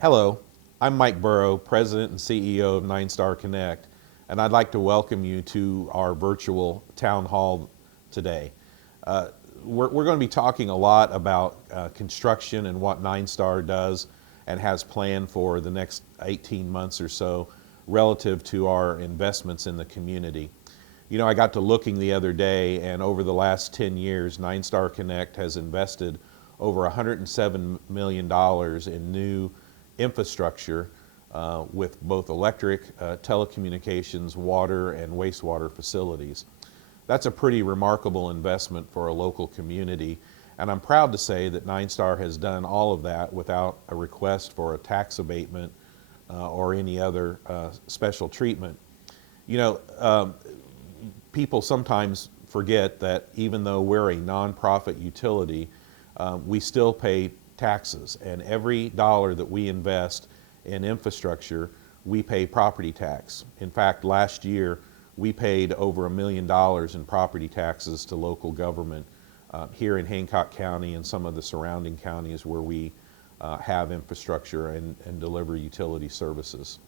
Hello, I'm Mike Burrow, President and CEO of NineStar Connect, and I'd like to welcome you to our virtual town hall today. Uh, we're going to be talking a lot about construction and what NineStar does and has planned for the next 18 months or so relative to our investments in the community. You know, I got to looking the other day, and over the last 10 years, NineStar Connect has invested over $107 million in new infrastructure with both electric, telecommunications, water, and wastewater facilities. That's a pretty remarkable investment for a local community, and I'm proud to say that NineStar has done all of that without a request for a tax abatement or any other special treatment. You know, people sometimes forget that even though we're a nonprofit utility, we still pay taxes, and every dollar that we invest in infrastructure, we pay property tax. In fact, last year we paid over $1 million in property taxes to local government here in Hancock County and some of the surrounding counties where we have infrastructure and deliver utility services.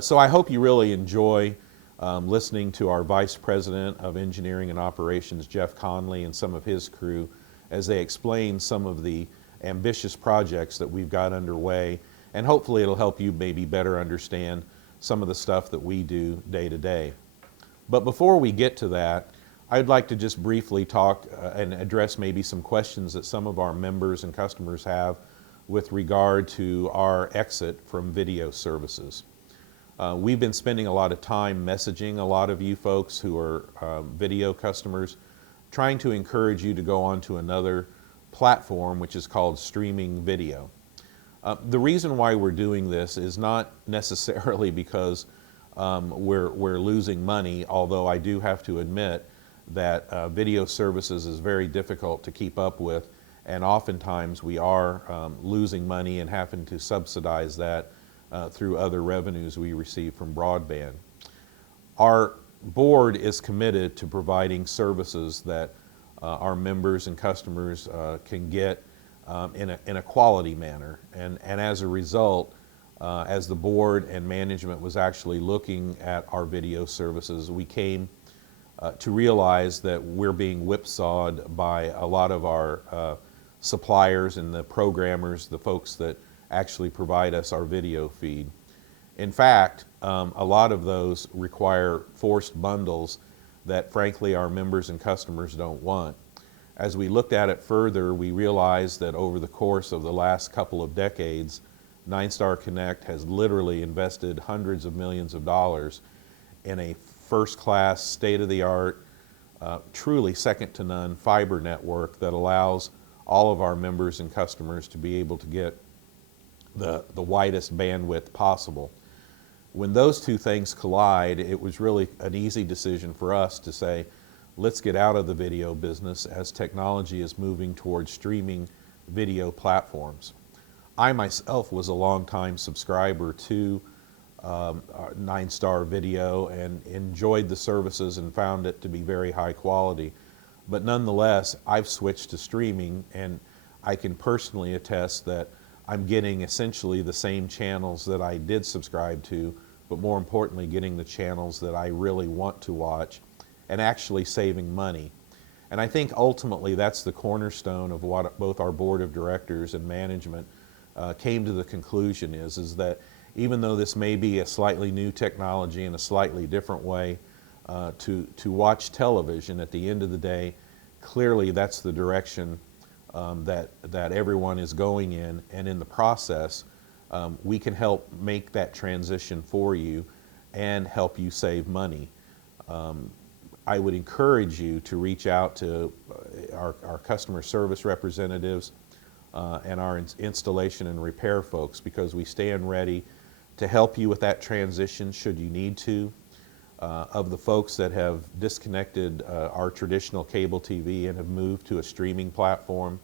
So I hope you really enjoy listening to our Vice President of Engineering and Operations, Jeff Conley, and some of his crew as they explain some of the ambitious projects that we've got underway, and hopefully it'll help you maybe better understand some of the stuff that we do day to day. But before we get to that, I'd like to just briefly talk and address maybe some questions that some of our members and customers have with regard to our exit from video services. We've been spending a lot of time messaging a lot of you folks who are video customers, trying to encourage you to go on to another platform which is called streaming video. The reason why we're doing this is not necessarily because we're losing money, although I do have to admit that video services is very difficult to keep up with, and oftentimes we are losing money and having to subsidize that through other revenues we receive from broadband. Our board is committed to providing services that our members and customers can get in a quality manner. And as a result, as the board and management was actually looking at our video services, we came to realize that we're being whipsawed by a lot of our suppliers and the programmers, the folks that actually provide us our video feed. In fact, a lot of those require forced bundles that frankly our members and customers don't want. As we looked at it further, we realized that over the course of the last couple of decades, NineStar Connect has literally invested hundreds of millions of dollars in a first-class, state-of-the-art, truly second-to-none fiber network that allows all of our members and customers to be able to get the widest bandwidth possible. When those two things collide, it was really an easy decision for us to say, let's get out of the video business as technology is moving towards streaming video platforms. I myself was a longtime subscriber to NineStar Video and enjoyed the services and found it to be very high quality. But nonetheless, I've switched to streaming, and I can personally attest that I'm getting essentially the same channels that I did subscribe to, but more importantly, getting the channels that I really want to watch and actually saving money. And I think ultimately that's the cornerstone of what both our board of directors and management came to the conclusion is that even though this may be a slightly new technology and a slightly different way to watch television, at the end of the day, clearly that's the direction that everyone is going in, and in the process, we can help make that transition for you and help you save money. I would encourage you to reach out to our customer service representatives and our installation and repair folks, because we stand ready to help you with that transition should you need to. Of the folks that have disconnected our traditional cable TV and have moved to a streaming platform,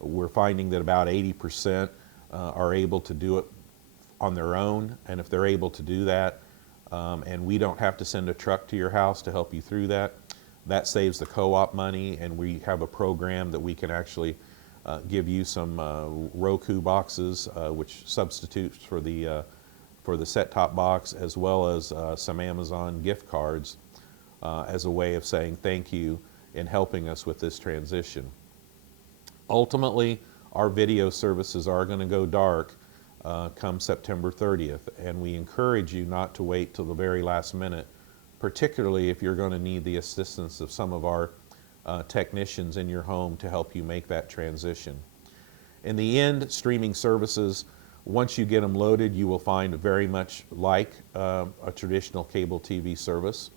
we're finding that about 80% are able to do it on their own, and if they're able to do that, and we don't have to send a truck to your house to help you through that, that saves the co-op money, and we have a program that we can actually give you some Roku boxes, which substitutes for the set-top box, as well as some Amazon gift cards as a way of saying thank you in helping us with this transition. Ultimately, our video services are going to go dark come September 30th, and we encourage you not to wait till the very last minute, particularly if you're going to need the assistance of some of our technicians in your home to help you make that transition. In the end, streaming services, once you get them loaded, you will find very much like a traditional cable TV service.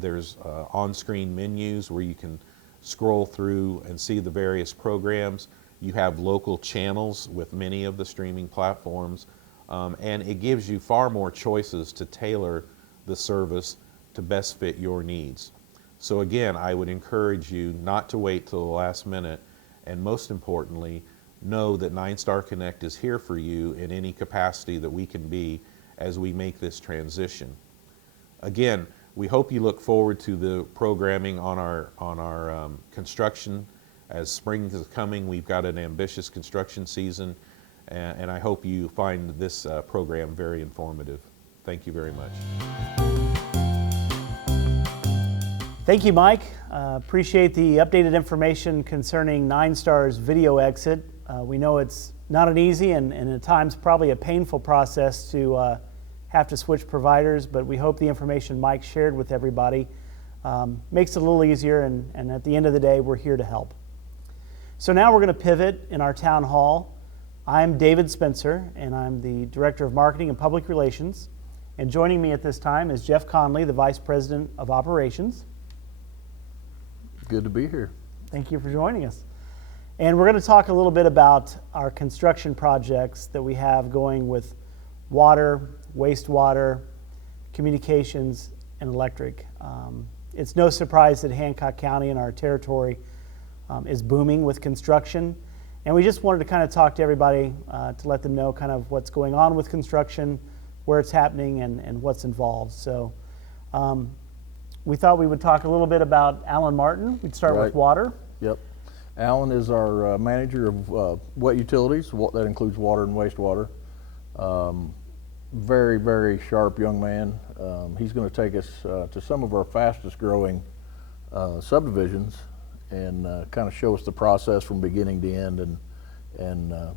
There's on-screen menus where you can scroll through and see the various programs. You have local channels with many of the streaming platforms, and it gives you far more choices to tailor the service to best fit your needs. So again, I would encourage you not to wait till the last minute, and most importantly, know that NineStar Connect is here for you in any capacity that we can be as we make this transition. Again, we hope you look forward to the programming on our construction. As spring is coming, we've got an ambitious construction season, and I hope you find this program very informative. Thank you very much. Thank you, Mike. Appreciate the updated information concerning NineStar's video exit. We know it's not an easy and at times probably a painful process to have to switch providers, but we hope the information Mike shared with everybody makes it a little easier, and at the end of the day, we're here to help. So now we're going to pivot in our town hall. I'm David Spencer, and I'm the Director of Marketing and Public Relations. And joining me at this time is Jeff Conley, the Vice President of Operations. Good to be here. Thank you for joining us. And we're going to talk a little bit about our construction projects that we have going with water, wastewater, communications, and electric. It's no surprise that Hancock County and our territory is booming with construction. And we just wanted to kind of talk to everybody to let them know kind of what's going on with construction, where it's happening, and what's involved. So we thought we would talk a little bit about Alan Martin. We'd start with water. Yep. Alan is our manager of wet utilities. That includes water and wastewater. Very, very sharp young man. He's going to take us to some of our fastest growing subdivisions and kind of show us the process from beginning to end, and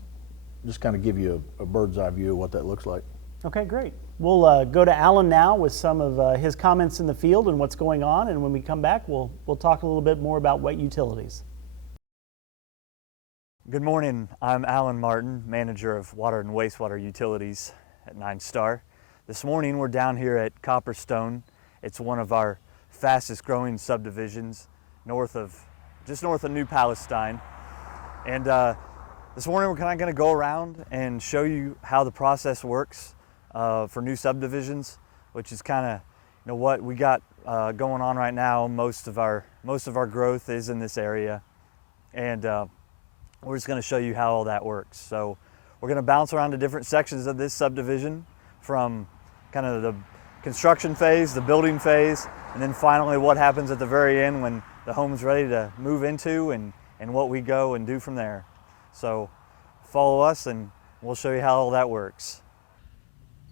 just kind of give you a bird's eye view of what that looks like. Okay, great. We'll go to Alan now with some of his comments in the field and what's going on, and when we come back, we'll talk a little bit more about wet utilities. Good morning. I'm Alan Martin, manager of water and wastewater utilities at NineStar. This morning we're down here at Copperstone. It's one of our fastest growing subdivisions just north of New Palestine. And this morning we're kind of going to go around and show you how the process works for new subdivisions, which is kind of what we got going on right now. Most of our growth is in this area, and we're just going to show you how all that works. So we're going to bounce around to different sections of this subdivision, from kind of the construction phase, the building phase, and then finally what happens at the very end when the home's ready to move into, and what we go and do from there. So follow us and we'll show you how all that works.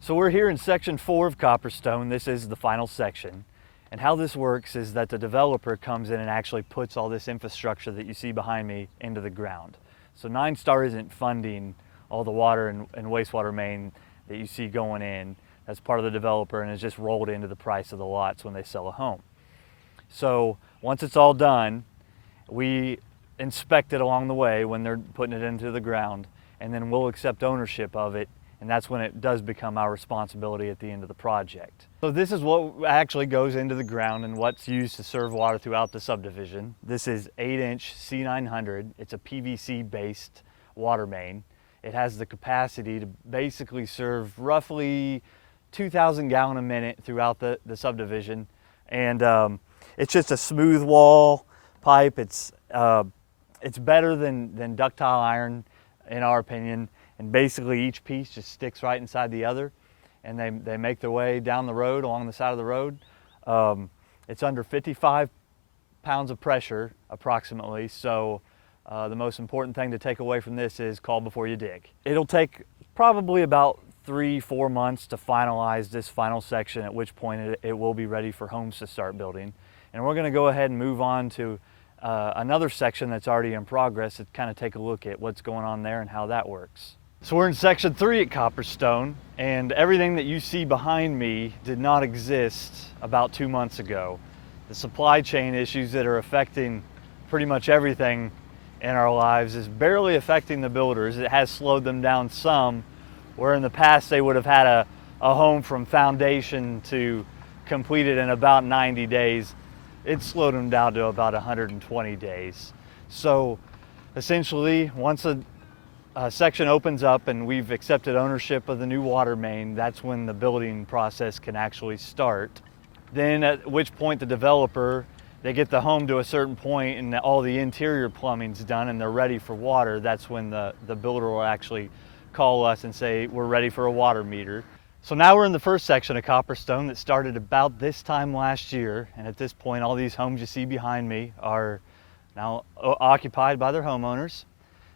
So we're here in section 4 of Copperstone. This is the final section. And how this works is that the developer comes in and actually puts all this infrastructure that you see behind me into the ground. So NineStar isn't funding all the water and wastewater main that you see going in. That's part of the developer, and it's just rolled into the price of the lots when they sell a home. So once it's all done, we inspect it along the way when they're putting it into the ground, and then we'll accept ownership of it, and that's when it does become our responsibility at the end of the project. So this is what actually goes into the ground and what's used to serve water throughout the subdivision. This is 8-inch C900. It's a PVC-based water main. It has the capacity to basically serve roughly 2,000 gallons a minute throughout the subdivision. And it's just a smooth wall pipe. It's better than ductile iron, in our opinion. And basically each piece just sticks right inside the other, and they make their way down the road, along the side of the road. It's under 55 pounds of pressure approximately, so The most important thing to take away from this is call before you dig. It'll take probably about 3-4 months to finalize this final section, at which point it will be ready for homes to start building. And we're going to go ahead and move on to another section that's already in progress to kind of take a look at what's going on there and how that works. So we're in section 3 at Copperstone, and everything that you see behind me did not exist about 2 months ago. The supply chain issues that are affecting pretty much everything in our lives is barely affecting the builders. It has slowed them down some, where in the past they would have had a home from foundation to completed in about 90 days. It slowed them down to about 120 days. So essentially, once a section opens up and we've accepted ownership of the new water main, that's when the building process can actually start. Then at which point the developer, they get the home to a certain point and all the interior plumbing's done and they're ready for water. That's when the builder will actually call us and say, we're ready for a water meter. So now we're in the first section of Copperstone that started about this time last year. And at this point, all these homes you see behind me are now occupied by their homeowners.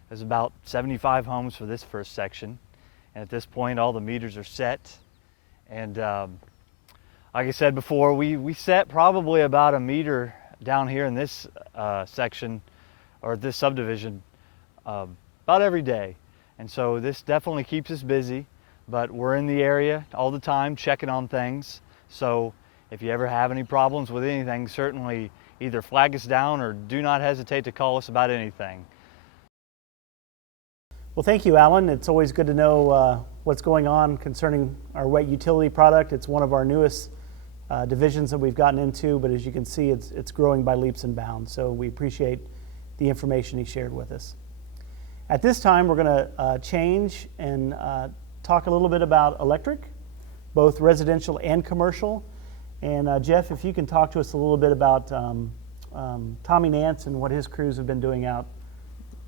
There's about 75 homes for this first section. And at this point, all the meters are set. And like I said before, we set probably about a meter down here in this section, or this subdivision, about every day. And so this definitely keeps us busy, but we're in the area all the time checking on things. So if you ever have any problems with anything, certainly either flag us down or do not hesitate to call us about anything. Well, thank you, Alan. It's always good to know what's going on concerning our wet utility product. It's one of our newest divisions that we've gotten into, but as you can see, it's growing by leaps and bounds. So we appreciate the information he shared with us. At this time, we're going to change and talk a little bit about electric, both residential and commercial. And Jeff, if you can talk to us a little bit about Tommy Nance and what his crews have been doing out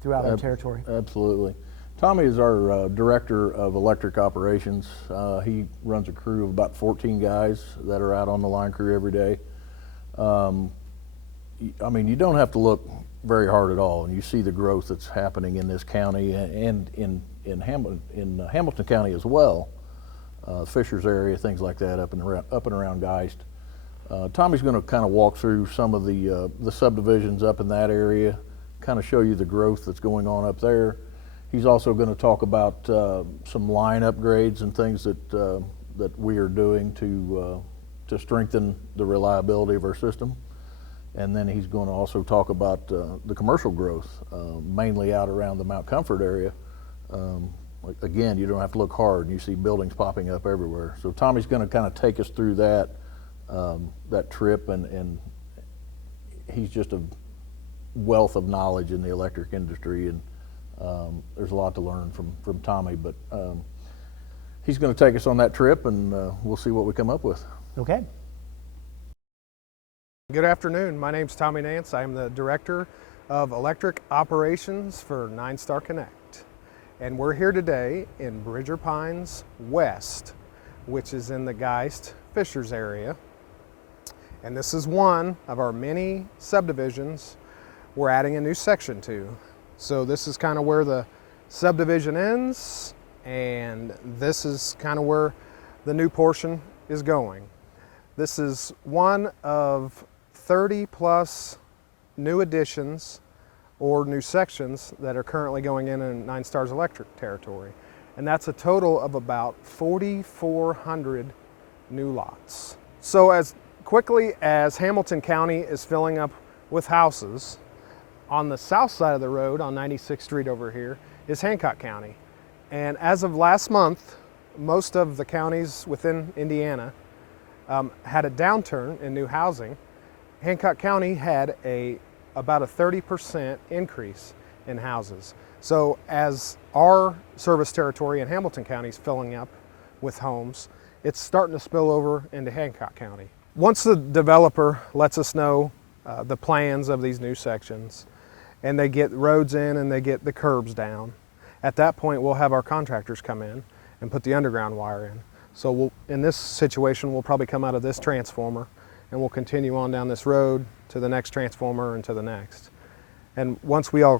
throughout our territory. Absolutely. Tommy is our director of electric operations. He runs a crew of about 14 guys that are out on the line crew every day. I mean, you don't have to look very hard at all, and you see the growth that's happening in this county and in Hamilton County as well. Fishers area, things like that, up and around Geist. Tommy's going to kind of walk through some of the subdivisions up in that area, kind of show you the growth that's going on up there. He's also going to talk about some line upgrades and things that we are doing to strengthen the reliability of our system. And then he's going to also talk about the commercial growth, mainly out around the Mount Comfort area. Again, you don't have to look hard, and you see buildings popping up everywhere. So Tommy's going to kind of take us through that trip, and he's just a wealth of knowledge in the electric industry, and there's a lot to learn from Tommy. But he's going to take us on that trip, and we'll see what we come up with. Okay. Good afternoon. My name's Tommy Nance. I'm the Director of Electric Operations for NineStar Connect. And we're here today in Bridger Pines West, which is in the Geist Fishers area. And this is one of our many subdivisions we're adding a new section to. So this is kind of where the subdivision ends, and this is kind of where the new portion is going. This is one of 30 plus new additions or new sections that are currently going in NineStar's electric territory. And that's a total of about 4,400 new lots. So as quickly as Hamilton County is filling up with houses, on the south side of the road on 96th Street over here is Hancock County. And as of last month, most of the counties within Indiana had a downturn in new housing. Hancock County had about a 30% increase in houses. So as our service territory in Hamilton County is filling up with homes, it's starting to spill over into Hancock County. Once the developer lets us know the plans of these new sections, and they get roads in and they get the curbs down, at that point we'll have our contractors come in and put the underground wire in. So in this situation, we'll probably come out of this transformer and we'll continue on down this road to the next transformer and to the next. And once the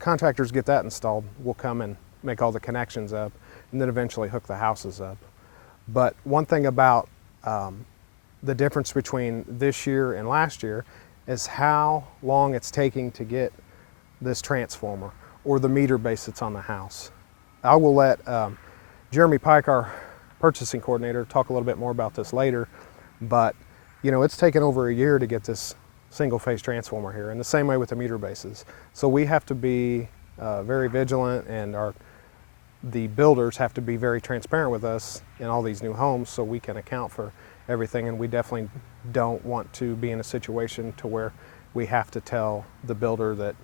contractors get that installed, we'll come and make all the connections up and then eventually hook the houses up. But one thing about the difference between this year and last year is how long it's taking to get this transformer or the meter base that's on the house. I will let Jeremy Pike, our purchasing coordinator, talk a little bit more about this later, but you know, it's taken over a year to get this single phase transformer here, and the same way with the meter bases. So we have to be very vigilant, and the builders have to be very transparent with us in all these new homes so we can account for everything, and we definitely don't want to be in a situation to where we have to tell the builder that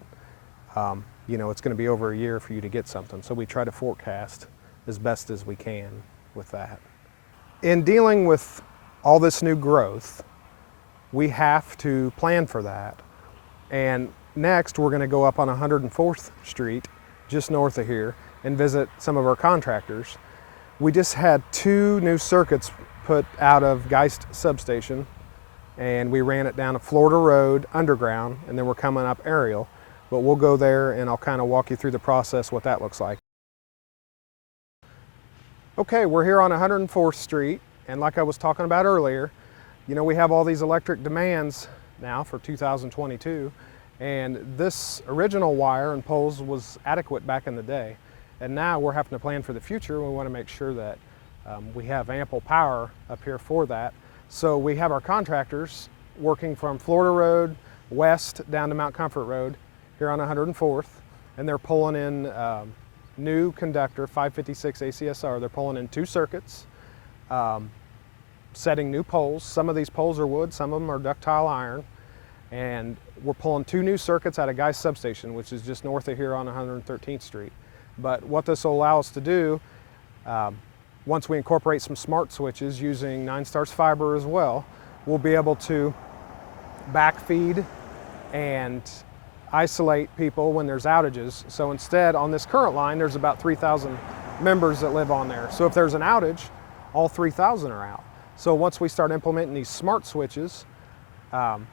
you know, it's going to be over a year for you to get something. So we try to forecast as best as we can with that. In dealing with all this new growth, we have to plan for that. And next, we're going to go up on 104th Street, just north of here, and visit some of our contractors. We just had 2 new circuits put out of Geist substation, and we ran it down a Florida Road underground, and then we're coming up aerial. But we'll go there and I'll kind of walk you through the process, what that looks like. Okay, we're here on 104th Street, and like I was talking about earlier, you know, we have all these electric demands now for 2022, and this original wire and poles was adequate back in the day, and now we're having to plan for the future. We want to make sure that we have ample power up here for that. So we have our contractors working from Florida Road west down to Mount Comfort Road here on 104th, and they're pulling in new conductor 556 ACSR. They're pulling in 2 circuits, setting new poles. Some of these poles are wood, some of them are ductile iron, and we're pulling 2 new circuits out of Geist substation, which is just north of here on 113th Street. But what this will allow us to do, once we incorporate some smart switches using NineStar's fiber as well, we'll be able to backfeed and isolate people when there's outages. So instead, on this current line, there's about 3,000 members that live on there. So if there's an outage, all 3,000 are out. So once we start implementing these smart switches and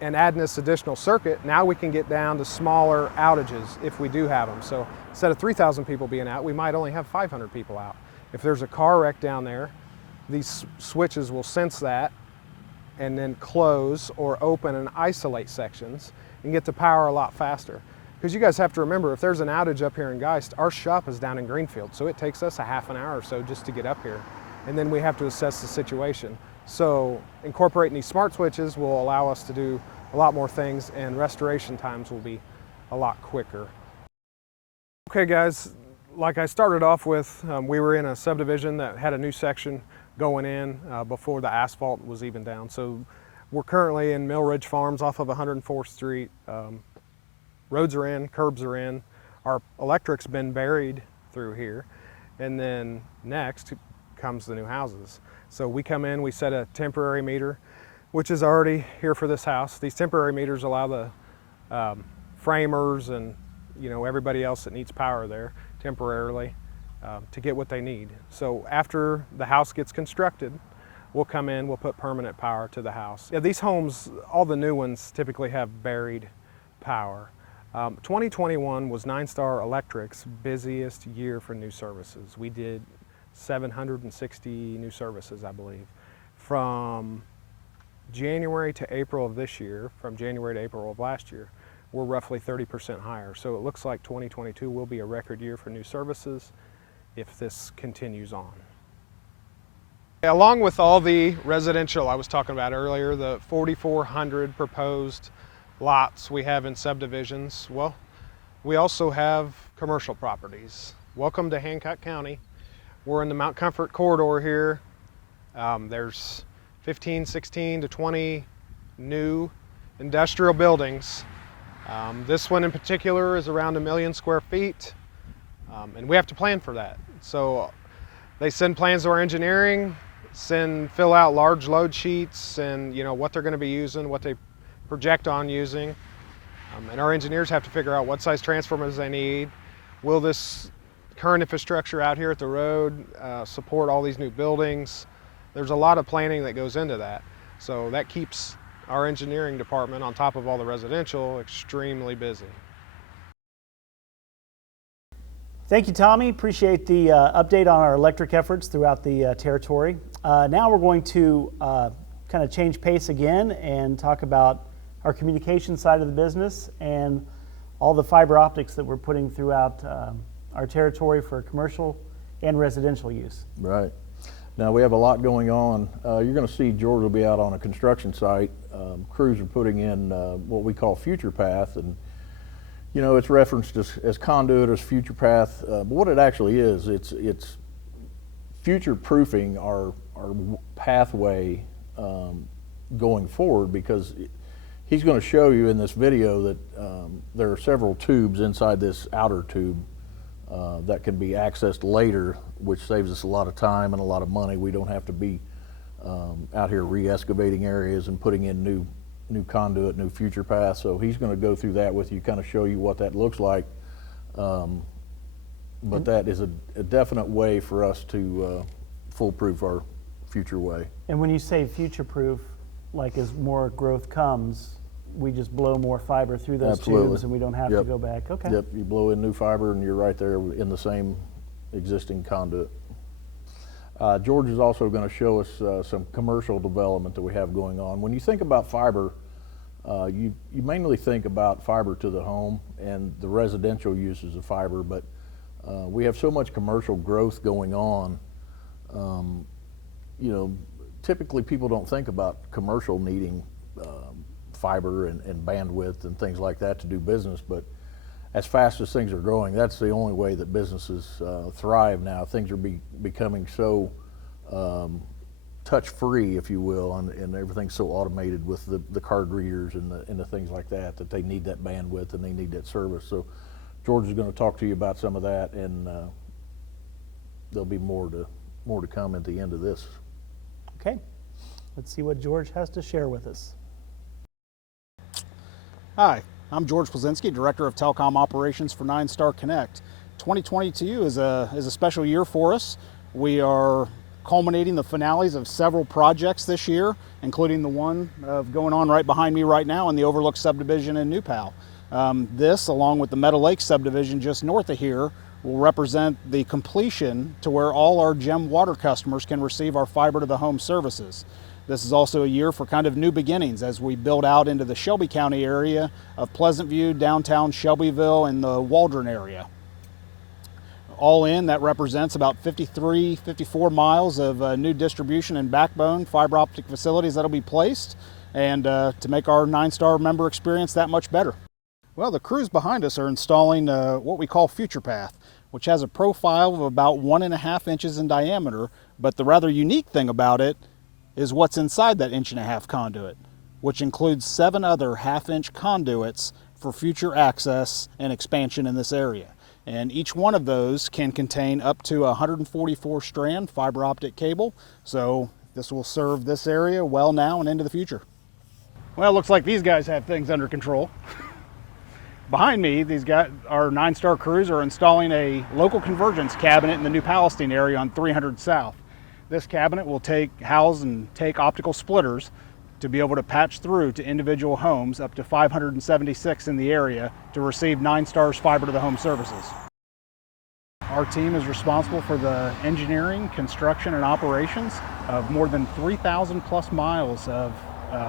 adding this additional circuit, now we can get down to smaller outages if we do have them. So instead of 3,000 people being out, we might only have 500 people out. If there's a car wreck down there, these switches will sense that and then close or open and isolate sections and get the power a lot faster. Because you guys have to remember, if there's an outage up here in Geist, our shop is down in Greenfield, so it takes us a half an hour or so just to get up here. And then we have to assess the situation. So incorporating these smart switches will allow us to do a lot more things, and restoration times will be a lot quicker. Okay guys, like I started off with, we were in a subdivision that had a new section going in before the asphalt was even down. So we're currently in Mill Ridge Farms off of 104th Street. Roads are in, curbs are in. Our electric's been buried through here. And then next comes the new houses. So we come in, we set a temporary meter, which is already here for this house. These temporary meters allow the framers and everybody else that needs power there temporarily to get what they need. So after the house gets constructed, we'll come in, we'll put permanent power to the house. Yeah, these homes, all the new ones typically have buried power. 2021 was NineStar Electric's busiest year for new services. We did 760 new services, I believe. From January to April of this year, from January to April of last year, we're roughly 30% higher. So it looks like 2022 will be a record year for new services if this continues on. Along with all the residential I was talking about earlier, the 4,400 proposed lots we have in subdivisions, well, we also have commercial properties. Welcome to Hancock County. We're in the Mount Comfort corridor here. There's 15, 16 to 20 new industrial buildings. This one in particular is around 1 million square feet, and we have to plan for that. So they send plans to our engineering, fill out large load sheets and what they're going to be using, what they project on using, and our engineers have to figure out what size transformers they need. Will this current infrastructure out here at the road support all these new buildings? There's a lot of planning that goes into that. So that keeps our engineering department, on top of all the residential, extremely busy. Thank you, Tommy. Appreciate the update on our electric efforts throughout the territory. Now we're going to kind of change pace again and talk about our communication side of the business and all the fiber optics that we're putting throughout our territory for commercial and residential use. Right. Now we have a lot going on. You're going to see George will be out on a construction site. Crews are putting in what we call future path, and you know it's referenced as conduit, as future path, but what it actually is, it's future proofing our pathway going forward, because he's going to show you in this video that there are several tubes inside this outer tube that can be accessed later, which saves us a lot of time and a lot of money. We don't have to be out here re-excavating areas and putting in new conduit, new future path. So he's going to go through that with you, kind of show you what that looks like. But that is a definite way for us to foolproof our future way. And when you say future-proof, like as more growth comes, we just blow more fiber through those Absolutely. tubes and we don't have to go back. Okay. Yep, you blow in new fiber and you're right there in the same existing conduit. George is also going to show us some commercial development that we have going on. When you think about fiber, you mainly think about fiber to the home and the residential uses of fiber, but we have so much commercial growth going on. You know, typically people don't think about commercial needing fiber and bandwidth and things like that to do business, but as fast as things are growing, that's the only way that businesses thrive now. Things are becoming so touch-free, if you will, and everything's so automated with the card readers and the things like that, that they need that bandwidth and they need that service. So George is going to talk to you about some of that, and there'll be more to come at the end of this. Okay. Let's see what George has to share with us. Hi, I'm George Plazinski, Director of Telecom Operations for NineStar Connect. 2022 is a special year for us. We are culminating the finales of several projects this year, including the one going on right behind me right now in the Overlook subdivision in New Pal. This, along with the Meadow Lake subdivision just north of here, will represent the completion to where all our GEM water customers can receive our fiber to the home services. This is also a year for kind of new beginnings as we build out into the Shelby County area of Pleasant View, downtown Shelbyville, and the Waldron area. All in, that represents about 54 miles of new distribution and backbone fiber optic facilities that'll be placed, and to make our NineStar member experience that much better. Well, the crews behind us are installing what we call Future Path, which has a profile of about 1.5 inches in diameter, but the rather unique thing about it is what's inside that 1.5 inch conduit, which includes 7 other 1/2 inch conduits for future access and expansion in this area. And each one of those can contain up to 144 strand fiber optic cable, so this will serve this area well now and into the future. Well, it looks like these guys have things under control. Behind me, these guys, our NineStar crews, are installing a local convergence cabinet in the New Palestine area on 300 South. This cabinet will house and take optical splitters to be able to patch through to individual homes, up to 576 in the area, to receive NineStar's fiber to the home services. Our team is responsible for the engineering, construction, and operations of more than 3,000 plus miles of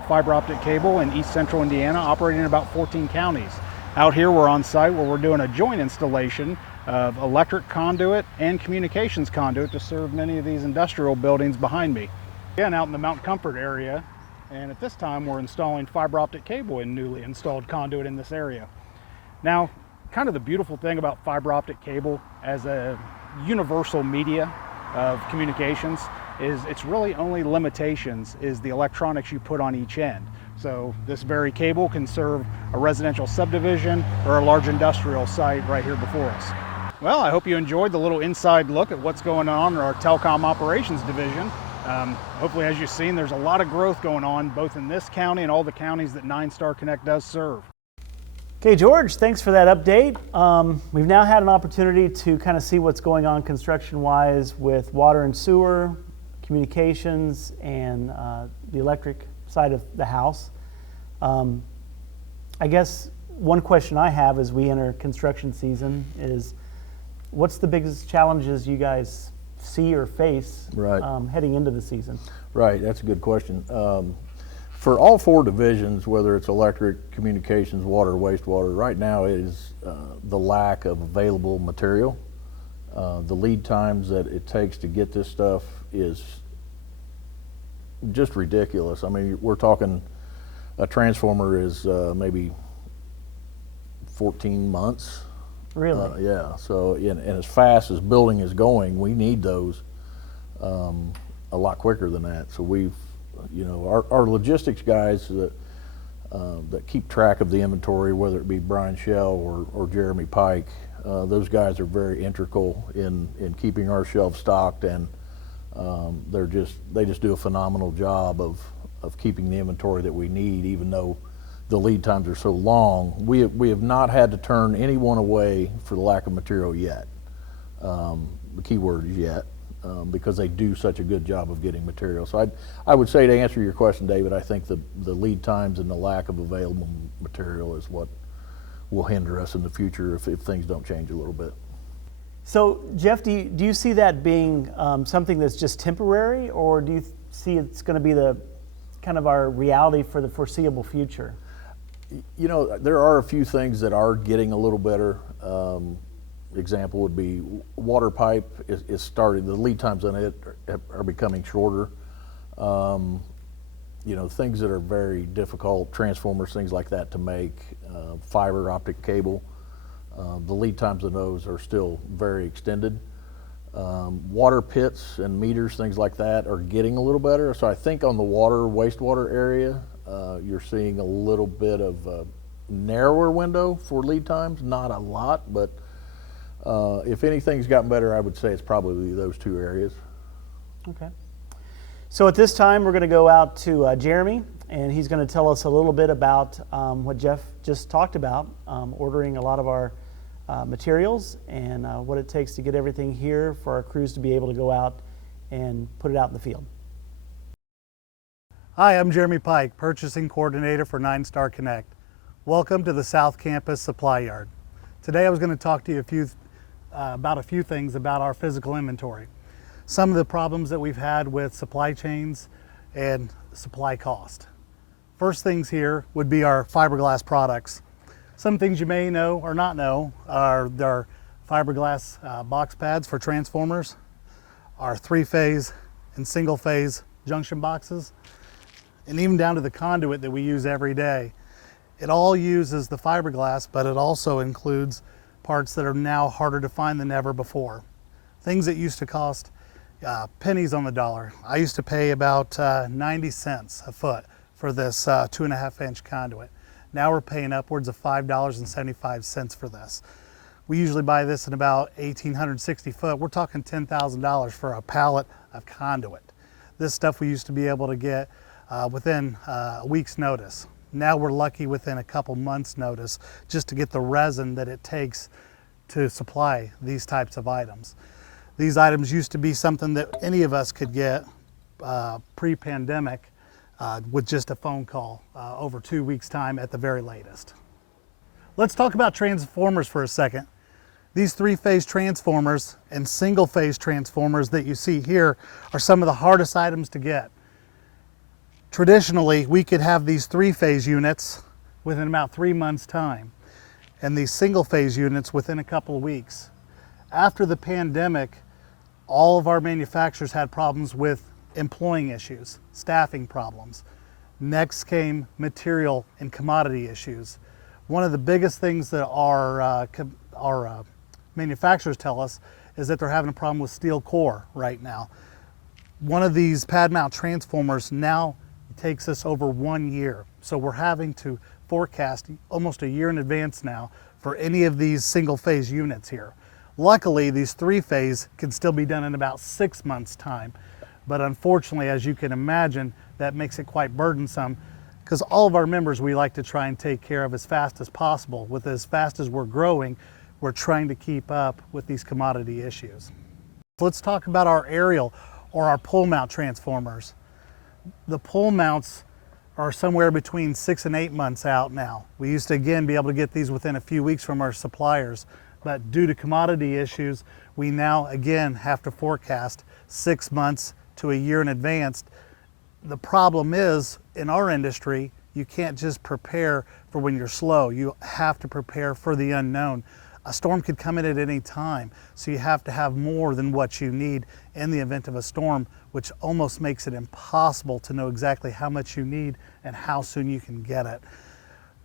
fiber optic cable in East Central Indiana, operating in about 14 counties. Out here we're on site where we're doing a joint installation of electric conduit and communications conduit to serve many of these industrial buildings behind me. Again, out in the Mount Comfort area, and at this time we're installing fiber optic cable in newly installed conduit in this area. Now, kind of the beautiful thing about fiber optic cable as a universal media of communications is its really only limitations is the electronics you put on each end. So this very cable can serve a residential subdivision or a large industrial site right here before us. Well, I hope you enjoyed the little inside look at what's going on in our telecom operations division. Hopefully, as you've seen, there's a lot of growth going on both in this county and all the counties that NineStar Connect does serve. Okay, George, thanks for that update. We've now had an opportunity to kind of see what's going on construction-wise with water and sewer, communications, and the electric side of the house. I guess one question I have as we enter construction season is, what's the biggest challenges you guys see or face Right. Heading into the season? Right, that's a good question. For all 4 divisions, whether it's electric, communications, water, wastewater, right now it is the lack of available material. The lead times that it takes to get this stuff is just ridiculous. I mean, we're talking a transformer is maybe 14 months. Really? Yeah, so and as fast as building is going, we need those a lot quicker than that. So we've, our logistics guys that keep track of the inventory, whether it be Brian Shell or Jeremy Pike, those guys are very integral in keeping our shelves stocked, and they just do a phenomenal job of keeping the inventory that we need, even though the lead times are so long. We have not had to turn anyone away for the lack of material yet. The key word is yet, because they do such a good job of getting material. So I would say, to answer your question, David, I think the lead times and the lack of available material is what will hinder us in the future if things don't change a little bit. So, Jeff, do you see that being something that's just temporary, or do you see it's going to be the kind of our reality for the foreseeable future? There are a few things that are getting a little better. Example would be water pipe is starting, the lead times on it are becoming shorter. Things that are very difficult, transformers, things like that to make, fiber optic cable, the lead times on those are still very extended. Water pits and meters, things like that, are getting a little better. So I think on the water, wastewater area, you're seeing a little bit of a narrower window for lead times, not a lot, but if anything's gotten better, I would say it's probably those 2 areas. Okay. So at this time, we're going to go out to Jeremy, and he's going to tell us a little bit about what Jeff just talked about, ordering a lot of our materials and what it takes to get everything here for our crews to be able to go out and put it out in the field. Hi, I'm Jeremy Pike, Purchasing Coordinator for NineStar Connect. Welcome to the South Campus Supply Yard. Today I was going to talk to you about a few things about our physical inventory. Some of the problems that we've had with supply chains and supply cost. First things here would be our fiberglass products. Some things you may know or not know are our fiberglass box pads for transformers, our 3-phase and single-phase junction boxes, and even down to the conduit that we use every day. It all uses the fiberglass, but it also includes parts that are now harder to find than ever before. Things that used to cost pennies on the dollar. I used to pay about 90 cents a foot for this 2.5-inch conduit. Now we're paying upwards of $5.75 for this. We usually buy this in about 1,860 foot. We're talking $10,000 for a pallet of conduit. This stuff we used to be able to get within a week's notice. Now we're lucky within a couple months' notice just to get the resin that it takes to supply these types of items. These items used to be something that any of us could get pre-pandemic with just a phone call over 2 weeks' time at the very latest. Let's talk about transformers for a second. These 3-phase transformers and single-phase transformers that you see here are some of the hardest items to get. Traditionally, we could have these 3-phase units within about 3 months' time, and these single-phase units within a couple of weeks. After the pandemic, all of our manufacturers had problems with employing issues, staffing problems. Next came material and commodity issues. One of the biggest things that our manufacturers tell us is that they're having a problem with steel core right now. One of these pad mount transformers now takes us over 1 year. So we're having to forecast almost a year in advance now for any of these single phase units here. Luckily, these 3-phase can still be done in about 6 months' time. But unfortunately, as you can imagine, that makes it quite burdensome, because all of our members we like to try and take care of as fast as possible. With as fast as we're growing, we're trying to keep up with these commodity issues. Let's talk about our aerial or our pole mount transformers. The pole mounts are somewhere between 6 and 8 months out now. We used to again be able to get these within a few weeks from our suppliers, but due to commodity issues, we now again have to forecast 6 months to a year in advance. The problem is, in our industry, you can't just prepare for when you're slow. You have to prepare for the unknown. A storm could come in at any time, so you have to have more than what you need in the event of a storm, which almost makes it impossible to know exactly how much you need and how soon you can get it.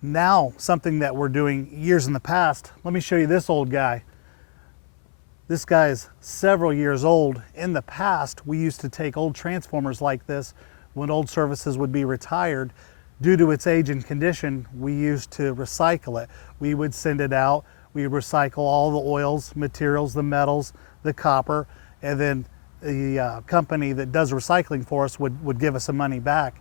Now, something that we're doing years in the past, let me show you this old guy. This guy is several years old. In the past, we used to take old transformers like this when old services would be retired. Due to its age and condition, we used to recycle it. We would send it out. We would recycle all the oils, materials, the metals, the copper, and then the company that does recycling for us would give us some money back.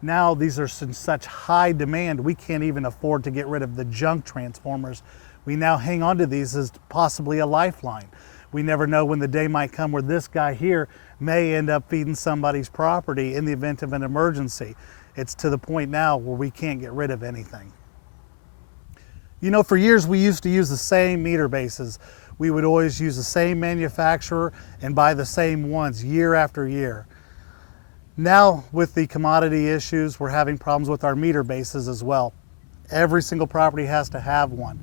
Now these are in such high demand, we can't even afford to get rid of the junk transformers. We now hang on to these as possibly a lifeline. We never know when the day might come where this guy here may end up feeding somebody's property in the event of an emergency. It's to the point now where we can't get rid of anything. You know, for years we used to use the same meter bases. We would always use the same manufacturer and buy the same ones year after year. Now with the commodity issues, we're having problems with our meter bases as well. Every single property has to have one.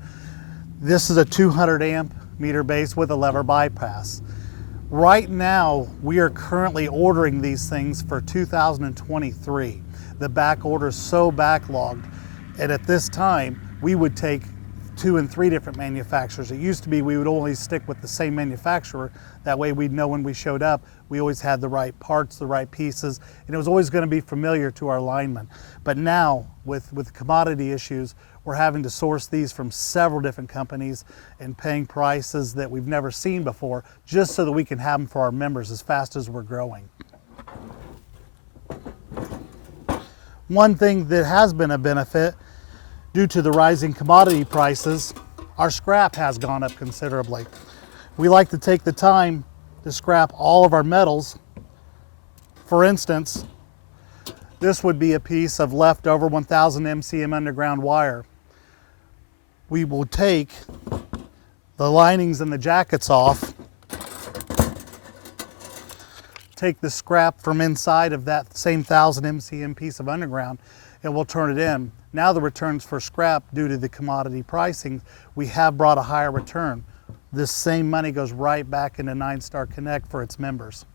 This is a 200 amp meter base with a lever bypass. Right now, we are currently ordering these things for 2023. The back order is so backlogged, and at this time, we would take 2 and 3 different manufacturers. It used to be we would only stick with the same manufacturer. That way we'd know when we showed up, we always had the right parts, the right pieces, and it was always going to be familiar to our linemen. But now, with commodity issues, we're having to source these from several different companies and paying prices that we've never seen before, just so that we can have them for our members as fast as we're growing. One thing that has been a benefit, due to the rising commodity prices, our scrap has gone up considerably. We like to take the time to scrap all of our metals. For instance, this would be a piece of leftover 1000 MCM underground wire. We will take the linings and the jackets off, take the scrap from inside of that same 1000 MCM piece of underground, and we'll turn it in. Now the returns for scrap, due to the commodity pricing, we have brought a higher return. This same money goes right back into NineStar Connect for its members.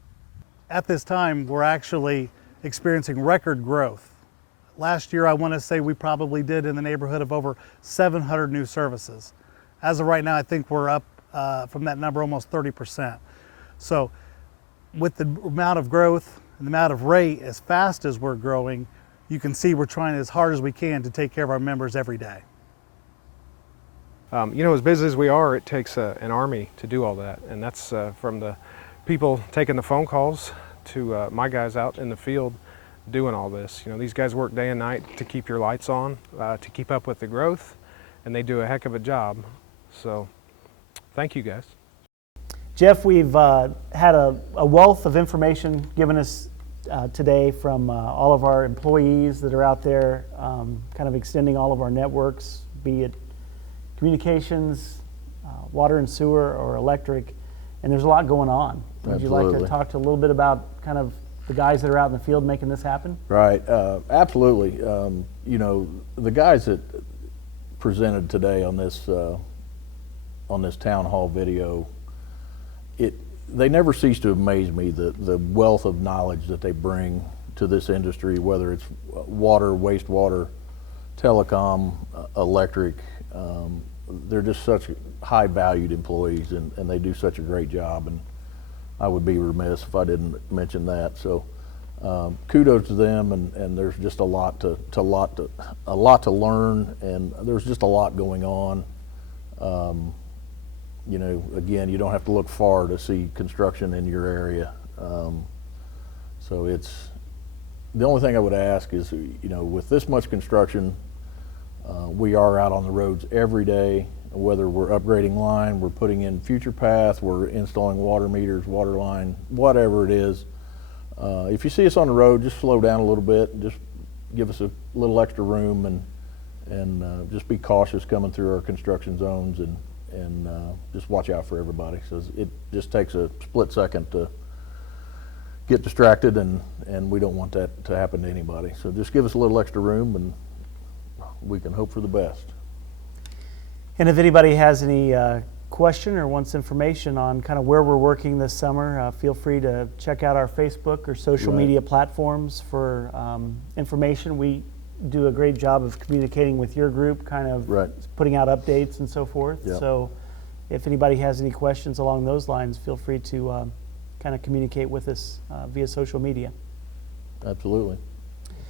At this time, we're actually experiencing record growth. Last year, I want to say we probably did in the neighborhood of over 700 new services. As of right now, I think we're up from that number almost 30%. So with the amount of growth and the amount of rate as fast as we're growing, you can see we're trying as hard as we can to take care of our members every day. You know, as busy as we are, it takes an army to do all that, and that's from the people taking the phone calls to my guys out in the field doing all this. You know, these guys work day and night to keep your lights on, to keep up with the growth, and they do a heck of a job. So, thank you guys. Jeff, we've had a wealth of information given us today from all of our employees that are out there, kind of extending all of our networks, be it communications, water and sewer, or electric, and there's a lot going on. Would you like to talk to a little bit about kind of the guys that are out in the field making this happen? Right, absolutely. You know, the guys that presented today on this town hall video, they never cease to amaze me, the wealth of knowledge that they bring to this industry, whether it's water, wastewater, telecom, electric. They're just such high valued employees, and they do such a great job, and I would be remiss if I didn't mention that. So kudos to them, and there's just a lot to learn, and there's just a lot going on. You know, again, you don't have to look far to see construction in your area. So it's, the only thing I would ask is, you know, with this much construction, we are out on the roads every day, whether we're upgrading line, we're putting in future path, we're installing water meters, water line, whatever it is. If you see us on the road, just slow down a little bit, just give us a little extra room and just be cautious coming through our construction zones and just watch out for everybody. So it just takes a split second to get distracted, and we don't want that to happen to anybody. So just give us a little extra room, and we can hope for the best. And if anybody has any question or wants information on kind of where we're working this summer, feel free to check out our Facebook or social Right. media platforms for information. We do a great job of communicating with your group, kind of Right. putting out updates and so forth. Yep. So if anybody has any questions along those lines, feel free to kind of communicate with us via social media. Absolutely.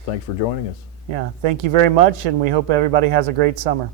Thanks for joining us. Yeah, thank you very much, and we hope everybody has a great summer.